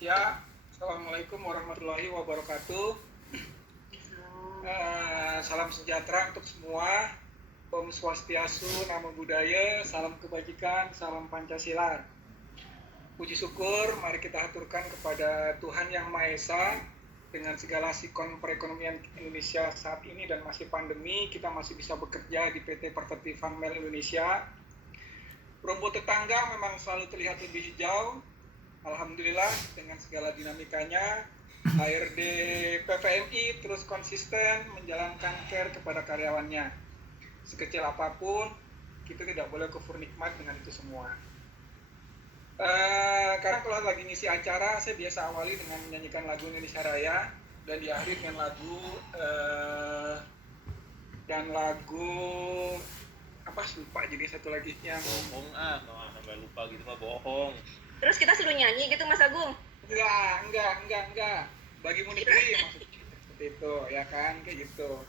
Ya, Assalamualaikum warahmatullahi wabarakatuh. Salam sejahtera untuk semua. Om Swastiastu, Namo Buddhaya, salam kebajikan, salam Pancasila. Puji syukur, mari kita aturkan kepada Tuhan Yang Maha Esa. Dengan segala sikon perekonomian Indonesia saat ini dan masih pandemi, kita masih bisa bekerja di PT Perteti Funmail Indonesia. Rumput tetangga memang selalu terlihat lebih hijau. Alhamdulillah dengan segala dinamikanya, HRD PVMI terus konsisten menjalankan care kepada karyawannya. Sekecil apapun, kita tidak boleh kufur nikmat dengan itu semua. Karena kalau lagi ngisi acara, saya biasa awali dengan menyanyikan lagu Indonesia Raya dan diakhiri dengan lagu apa lupa jadi satu lagi yang bohong kalau sampai lupa gitu mah bohong. Terus kita suruh nyanyi gitu Mas Agung? Enggak. Bagimu negeri maksudnya seperti itu, ya kan, kayak gitu.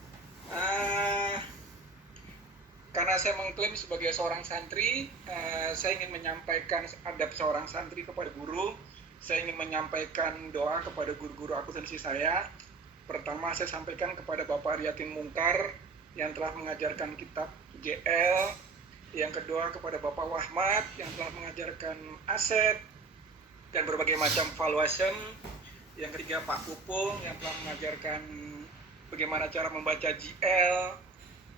Karena saya mengklaim sebagai seorang santri, saya ingin menyampaikan adab seorang santri kepada guru. Saya ingin menyampaikan doa kepada guru-guru akuntansi saya. Pertama, saya sampaikan kepada Bapak Riyatin Mungkar yang telah mengajarkan kitab GL. Yang kedua kepada Bapak Wahmat yang telah mengajarkan aset dan berbagai macam valuation. Yang ketiga Pak Pupung yang telah mengajarkan bagaimana cara membaca GL.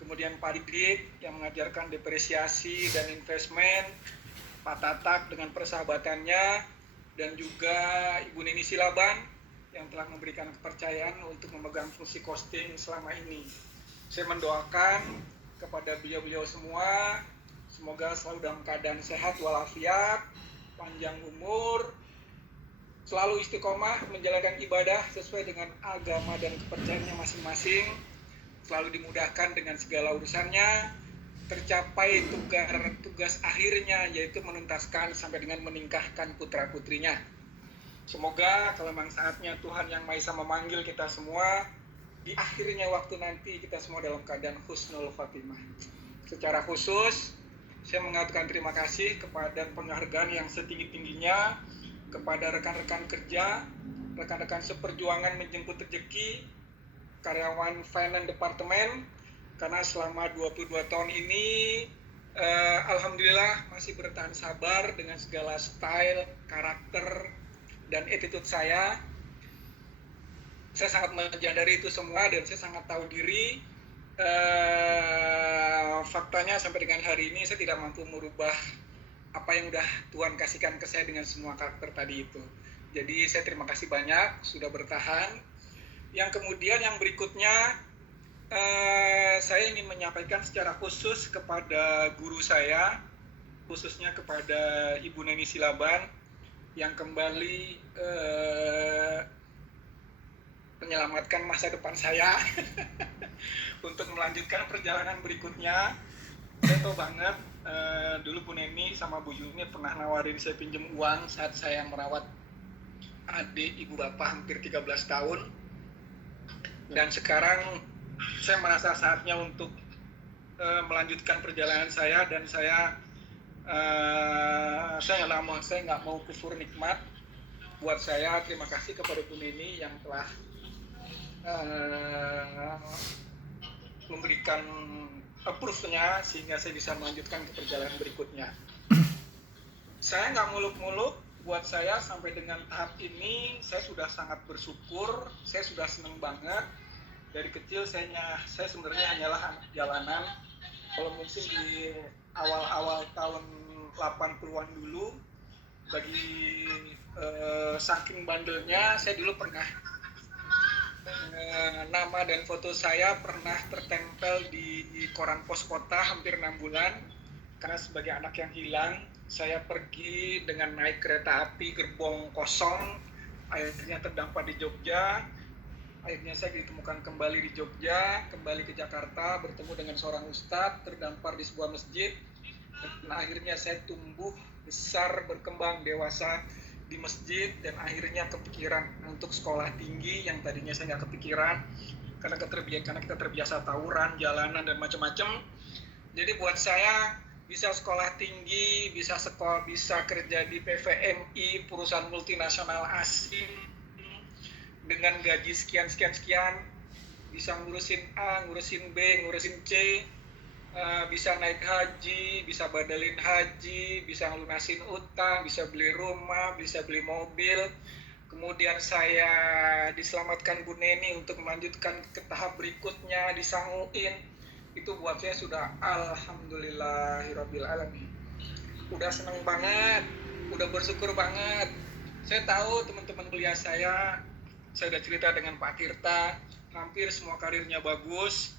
Kemudian Pak Didik yang mengajarkan depresiasi dan investment. Pak Tatak dengan persahabatannya. Dan juga Ibu Nini Silaban yang telah memberikan kepercayaan untuk memegang fungsi costing selama ini. Saya mendoakan kepada beliau-beliau semua, semoga selalu dalam keadaan sehat walafiat, panjang umur, selalu istiqomah menjalankan ibadah sesuai dengan agama dan kepercayaannya masing-masing, selalu dimudahkan dengan segala urusannya, tercapai tugas akhirnya yaitu menuntaskan sampai dengan menikahkan putra-putrinya. Semoga kalau memang saatnya Tuhan Yang Maha Esa memanggil kita semua, di akhirnya waktu nanti kita semua dalam keadaan husnul khatimah. Secara khusus, saya mengaturkan terima kasih kepada penghargaan yang setinggi-tingginya kepada rekan-rekan kerja, rekan-rekan seperjuangan menjemput rezeki, karyawan finance departemen, karena selama 22 tahun ini alhamdulillah masih bertahan sabar dengan segala style, karakter, dan attitude saya. Saya sangat menyadari itu semua dan saya sangat tahu diri. Faktanya sampai dengan hari ini saya tidak mampu merubah apa yang udah Tuhan kasihkan ke saya dengan semua karakter tadi itu. Jadi saya terima kasih banyak sudah bertahan. Yang kemudian yang berikutnya, saya ingin menyampaikan secara khusus kepada guru saya, khususnya kepada Ibu Neni Silaban yang kembali menyelamatkan masa depan saya untuk melanjutkan perjalanan berikutnya. Saya tahu banget dulu Bu Neni sama Bu Yuni pernah nawarin saya pinjam uang saat saya merawat adik ibu bapak hampir 13 tahun. Dan sekarang saya merasa saatnya untuk melanjutkan perjalanan saya dan saya nggak mau kufur nikmat. Buat saya terima kasih kepada Bu Neni yang telah memberikan approve-nya sehingga saya bisa melanjutkan ke perjalanan berikutnya. Saya nggak muluk-muluk. Buat saya sampai dengan tahap ini saya sudah sangat bersyukur, saya sudah senang banget. Dari kecil saya sebenarnya hanyalah anak jalanan. Kalau mungkin di awal-awal tahun 80-an dulu, bagi saking bandelnya, saya dulu pernah nama dan foto saya pernah tertempel di koran pos kota hampir 6 bulan. Karena sebagai anak yang hilang, saya pergi dengan naik kereta api gerbong kosong, akhirnya terdampar di Jogja. Akhirnya saya ditemukan kembali di Jogja, kembali ke Jakarta, bertemu dengan seorang ustadz, terdampar di sebuah masjid. Dan akhirnya saya tumbuh besar, berkembang dewasa di masjid, dan akhirnya kepikiran untuk sekolah tinggi yang tadinya saya nggak kepikiran karena kita terbiasa tawuran, jalanan, dan macam-macam. Jadi buat saya bisa sekolah tinggi, bisa kerja di PVMI, perusahaan multinasional asing dengan gaji sekian sekian sekian, bisa ngurusin A, ngurusin B, ngurusin C, bisa naik haji, bisa badalin haji, bisa lunasin utang, bisa beli rumah, bisa beli mobil. Kemudian saya diselamatkan Bu Neni untuk melanjutkan ke tahap berikutnya, disanguin. Itu buat saya sudah alhamdulillahirabbil alamin. Udah seneng banget, udah bersyukur banget. Saya tahu teman-teman kuliah saya udah cerita dengan Pak Tirta, hampir semua karirnya bagus.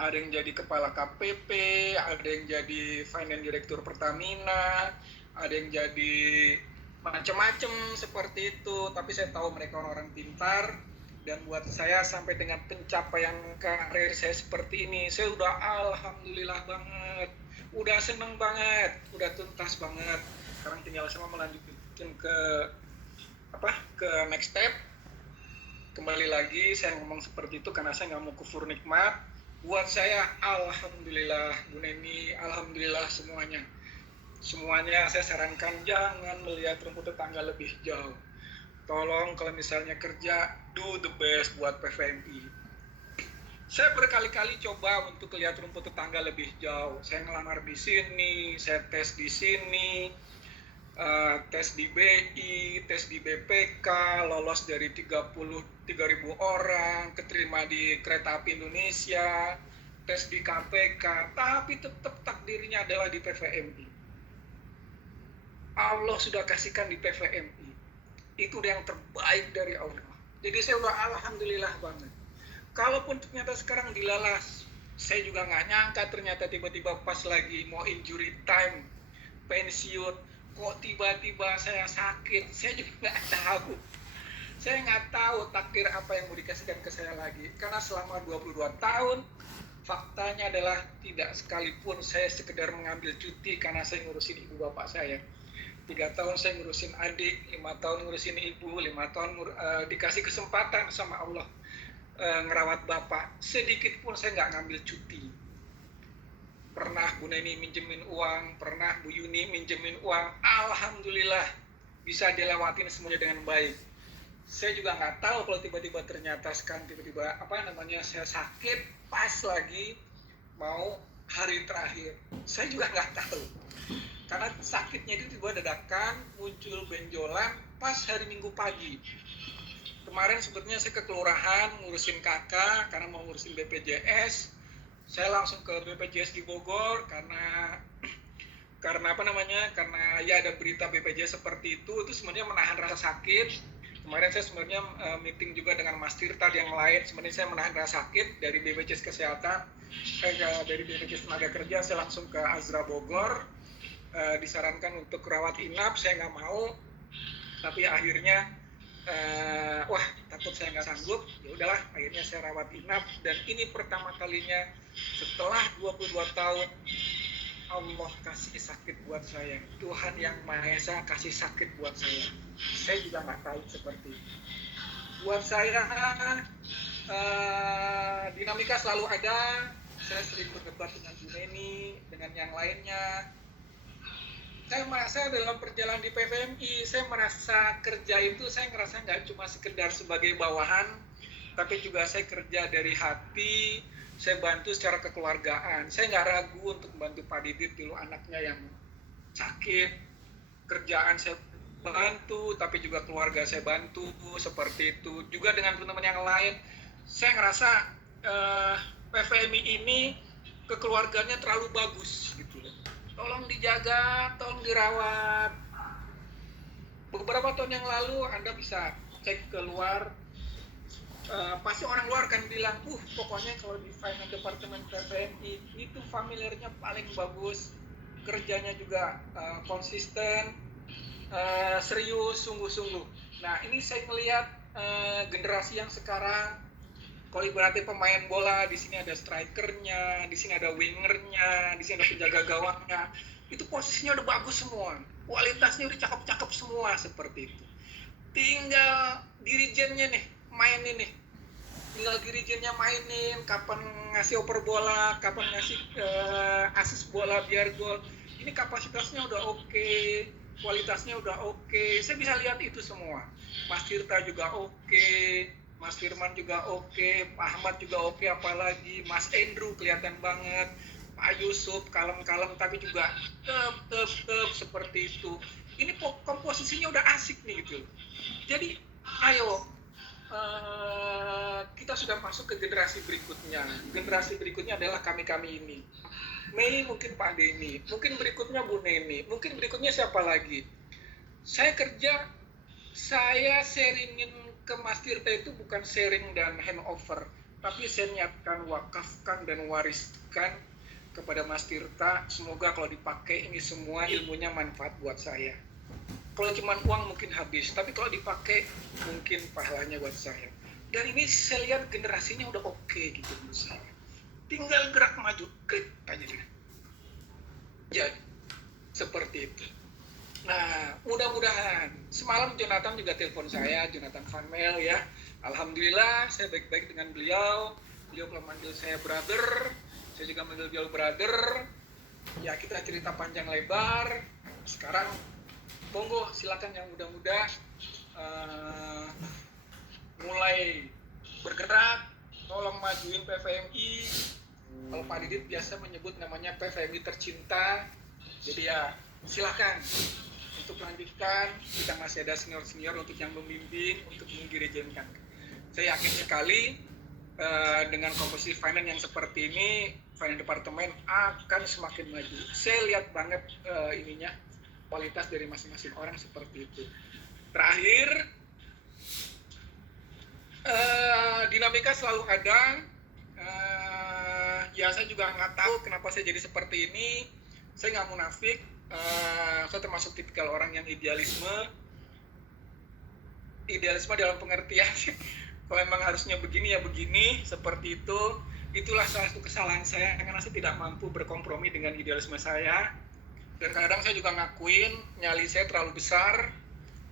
Ada yang jadi kepala KPP, ada yang jadi finance direktur Pertamina, ada yang jadi macam-macam seperti itu. Tapi saya tahu mereka orang-orang pintar, dan buat saya sampai dengan pencapaian karir saya seperti ini, saya udah alhamdulillah banget, udah seneng banget, udah tuntas banget. Sekarang tinggal sama melanjutkan ke next step. Kembali lagi saya ngomong seperti itu karena saya nggak mau kufur nikmat. Buat saya alhamdulillah Bu Neni, alhamdulillah semuanya saya sarankan jangan melihat rumput tetangga lebih jauh. Tolong kalau misalnya kerja, do the best buat PVMI. Saya berkali-kali coba untuk lihat rumput tetangga lebih jauh. Saya ngelamar di sini, saya tes di sini, tes di BI, tes di BPK, lolos dari 33.000 orang, keterima di Kereta Api Indonesia, tes di KPK, tapi tetap takdirnya adalah di PVMI. Allah sudah kasihkan di PVMI. Itu yang terbaik dari Allah. Jadi saya udah alhamdulillah banget. Kalaupun ternyata sekarang dilalas, saya juga nggak nyangka ternyata tiba-tiba pas lagi mau injury time, pensiun, kok tiba-tiba saya sakit. Saya juga nggak tahu. Saya nggak tahu takdir apa yang mau dikasihkan ke saya lagi. Karena selama 22 tahun, faktanya adalah tidak sekalipun saya sekedar mengambil cuti karena saya ngurusin ibu bapak saya. 3 tahun saya ngurusin adik, 5 tahun ngurusin ibu, 5 tahun dikasih kesempatan sama Allah ngerawat bapak. Sedikit pun saya nggak ngambil cuti. Pernah Bu Neni minjemin uang, pernah Bu Yuni minjemin uang. Alhamdulillah bisa dilewatin semuanya dengan baik. Saya juga nggak tahu kalau tiba-tiba ternyata sekarang saya sakit pas lagi mau hari terakhir. Saya juga nggak tahu. Karena sakitnya itu tiba dadakan, muncul benjolan pas hari Minggu pagi. Kemarin sebetulnya saya ke kelurahan ngurusin kakak karena mau ngurusin BPJS. Saya langsung ke BPJS di Bogor karena ya ada berita BPJS seperti itu sebenarnya menahan rasa sakit. Kemarin saya sebenarnya meeting juga dengan Mas Tirta yang lain. Sebenarnya saya menahan rasa sakit dari BPJS Kesehatan, dari BPJS Tenaga Kerja. Saya langsung ke Azra Bogor. Disarankan untuk rawat inap, saya nggak mau, tapi akhirnya takut saya nggak sanggup, ya udahlah akhirnya saya rawat inap. Dan ini pertama kalinya setelah 22 tahun Allah kasih sakit buat saya. Tuhan yang Maha Esa kasih sakit buat saya juga nggak tahu seperti itu. Buat saya dinamika selalu ada. Saya sering berdebat dengan Bu Neni, dengan yang lainnya. Saya merasa dalam perjalanan di PVMI, saya merasa kerja itu saya ngerasa nggak cuma sekedar sebagai bawahan, tapi juga saya kerja dari hati, saya bantu secara kekeluargaan. Saya nggak ragu untuk membantu Pak Didit dulu anaknya yang sakit, kerjaan saya bantu, tapi juga keluarga saya bantu, seperti itu. Juga dengan teman-teman yang lain, saya ngerasa PVMI ini kekeluarganya terlalu bagus gitu loh. Tolong dijaga, tolong dirawat. Beberapa tahun yang lalu Anda bisa cek keluar, pasti orang luar kan bilang, pokoknya kalau di finance departemen PVMI itu familiarnya paling bagus, kerjanya juga konsisten, serius, sungguh-sungguh. Nah ini saya melihat generasi yang sekarang, kalau ibaratnya pemain bola, di sini ada strikernya, di sini ada wingernya, di sini ada penjaga gawangnya. Itu posisinya udah bagus semua, kualitasnya udah cakep-cakep semua seperti itu. Tinggal dirijennya nih, mainin nih, tinggal dirijennya mainin, kapan ngasih oper bola, kapan ngasih asis bola biar gol. Ini kapasitasnya udah oke, kualitasnya udah oke. Saya bisa lihat itu semua. Mas Tirta juga oke, Mas Firman juga oke, Pak Ahmad juga oke, apalagi Mas Andrew kelihatan banget, Pak Yusuf kalem-kalem tapi juga tep seperti itu. Ini komposisinya udah asik nih gitu. Jadi ayo kita sudah masuk ke generasi berikutnya. Generasi berikutnya adalah kami-kami ini. Mei mungkin Pak Denny, mungkin berikutnya Bu Neni, mungkin berikutnya siapa lagi. Saya sharingin ke Mas Tirta itu bukan sharing dan handover, tapi saya niatkan wakafkan dan wariskan kepada Mas Tirta. Semoga kalau dipakai ini semua ilmunya manfaat buat saya. Kalau cuma uang mungkin habis, tapi kalau dipakai mungkin pahalanya buat saya. Dan ini saya lihat generasinya udah oke gitu menurut saya. Tinggal gerak maju, klik aja dia. Jadi seperti itu. Nah, mudah-mudahan semalam Jonathan juga telepon saya, Jonathan Van Mel ya. Alhamdulillah saya baik-baik dengan beliau. Beliau kalau manggil saya brother, saya juga manggil beliau brother. Ya kita cerita panjang lebar. Sekarang monggo silakan yang muda-muda mulai bergerak, tolong majuin PVMI. Kalau Pak Didit biasa menyebut namanya PVMI tercinta. Jadi ya silakan untuk lanjutkan. Kita masih ada senior-senior untuk yang membimbing, untuk mendirijenkan. Saya yakin sekali dengan komposisi finance yang seperti ini, finance departemen akan semakin maju. Saya lihat banget kualitas dari masing-masing orang seperti itu. Terakhir, dinamika selalu ada. Ya saya juga nggak tahu kenapa saya jadi seperti ini. Saya nggak munafik. Saya termasuk tipikal orang yang idealisme dalam pengertian kalau memang harusnya begini ya begini, seperti itu. Itulah salah satu kesalahan saya karena saya tidak mampu berkompromi dengan idealisme saya. Dan kadang-kadang saya juga ngakuin nyali saya terlalu besar,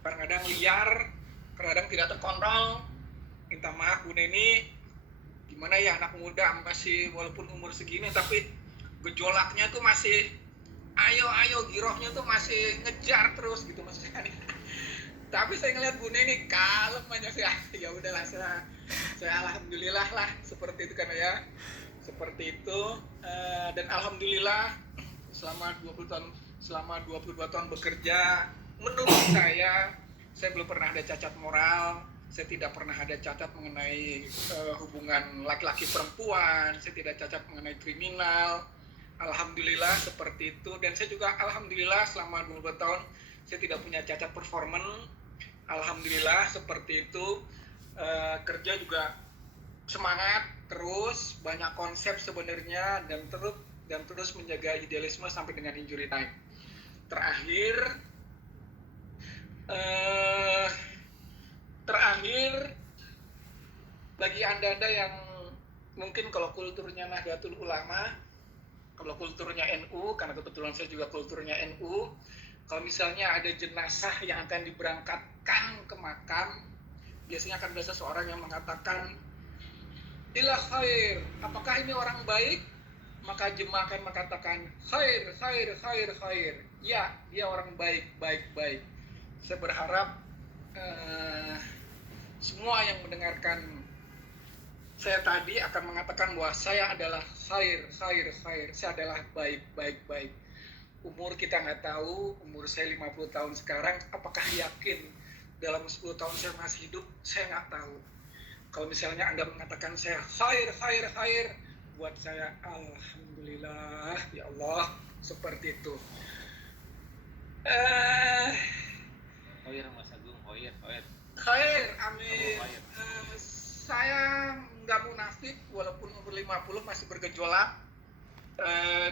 kadang-kadang liar, kadang-kadang tidak terkontrol. Minta maaf Bu Neni, gimana ya anak muda masih walaupun umur segini tapi gejolaknya tuh masih ayo girohnya tuh masih ngejar terus gitu maksudnya. Tapi saya ngeliat Bu Neni kalem aja sih, ya udahlah saya alhamdulillah lah seperti itu karena ya seperti itu. Dan alhamdulillah selama 22 tahun bekerja, menurut saya belum pernah ada cacat moral, saya tidak pernah ada cacat mengenai hubungan laki-laki perempuan, saya tidak cacat mengenai kriminal. Alhamdulillah seperti itu. Dan saya juga alhamdulillah selama 22 tahun saya tidak punya cacat performan. Alhamdulillah seperti itu. Kerja juga semangat terus, banyak konsep sebenarnya, dan terus menjaga idealisme sampai dengan injury time. Terakhir bagi anda yang mungkin kalau kulturnya Nahdlatul Ulama, kalau kulturnya NU, karena kebetulan saya juga kulturnya NU, kalau misalnya ada jenazah yang akan diberangkatkan ke makam, biasanya akan ada seseorang yang mengatakan ila khair, apakah ini orang baik? Maka jemaah akan mengatakan khair. Ya, dia orang baik. Saya berharap semua yang mendengarkan saya tadi akan mengatakan bahwa saya adalah khair. Saya adalah baik. Umur kita nggak tahu, umur saya 50 tahun sekarang, apakah yakin dalam 10 tahun saya masih hidup? Saya nggak tahu. Kalau misalnya Anda mengatakan saya khair, buat saya alhamdulillah ya Allah, seperti itu. Khair Mas Agung, Khair, amin. Saya nggak munafik, walaupun umur 50 masih bergejolak.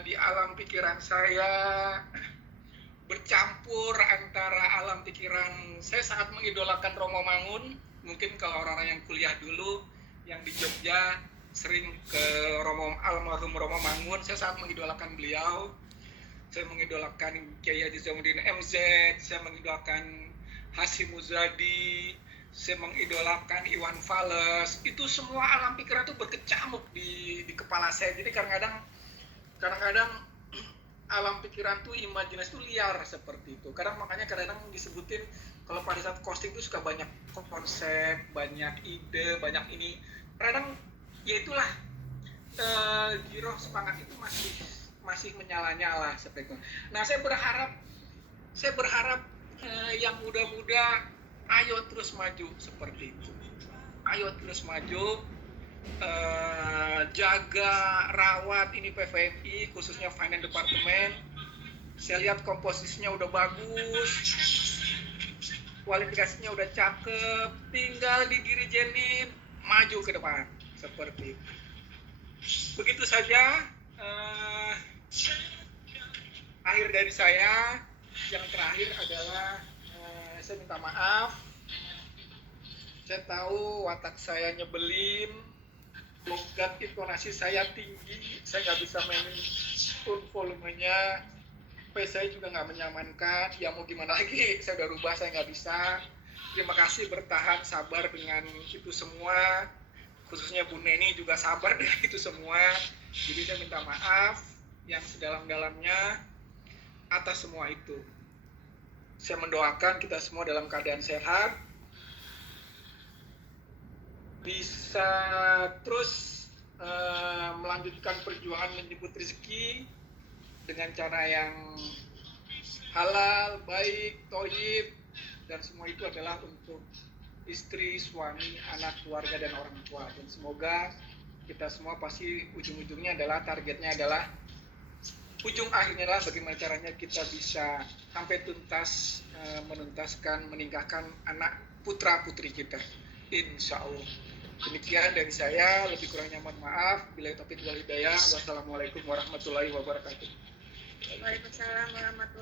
Di alam pikiran saya bercampur antara alam pikiran. Saya sangat mengidolakan Romo Mangun. Mungkin kalau orang-orang yang kuliah dulu yang di Jogja sering ke almarhum Romo Mangun, saya sangat mengidolakan beliau. Saya mengidolakan Kiai Haji Zainuddin MZ, saya mengidolakan Hasyim Muzadi, saya mengidolakan Iwan Fals. Itu semua alam pikiran itu berkecamuk di kepala saya. Jadi kadang-kadang alam pikiran tuh, imajinasi tuh liar seperti itu. Makanya kadang disebutin kalau pada saat casting tuh suka banyak konsep, banyak ide, banyak ini. Kadang ya itulah, giroh semangat itu masih menyala-nyala seperti itu. Nah, saya berharap yang muda-muda ayo terus maju seperti itu. Ayo terus maju, jaga, rawat ini PVMI, khususnya Finance Department. Saya lihat komposisinya udah bagus, kualifikasinya udah cakep, tinggal didirijenin, maju ke depan seperti itu. Begitu saja akhir dari saya. Yang terakhir adalah saya minta maaf. Saya tahu watak saya nyebelin, logat intonasi saya tinggi, saya nggak bisa mainin volumenya, voice saya juga nggak menyamankan. Ya mau gimana lagi, saya udah rubah, saya nggak bisa. Terima kasih bertahan sabar dengan itu semua, khususnya Bu Neni juga sabar dengan itu semua. Jadi saya minta maaf yang sedalam-dalamnya atas semua itu. Saya mendoakan kita semua dalam keadaan sehat, bisa terus melanjutkan perjuangan menjemput rezeki dengan cara yang halal, baik, thayyib, dan semua itu adalah untuk istri, suami, anak, keluarga, dan orang tua. Dan semoga kita semua pasti ujung-ujungnya adalah, targetnya adalah, ujung akhirnya adalah bagaimana caranya kita bisa sampai tuntas menuntaskan, menikahkan anak putra-putri kita, insya Allah. Demikian dari saya, lebih kurangnya mohon maaf. Billahi taufiq wal hidayah. Wassalamualaikum warahmatullahi wabarakatuh. Waalaikumsalam warahmatullahi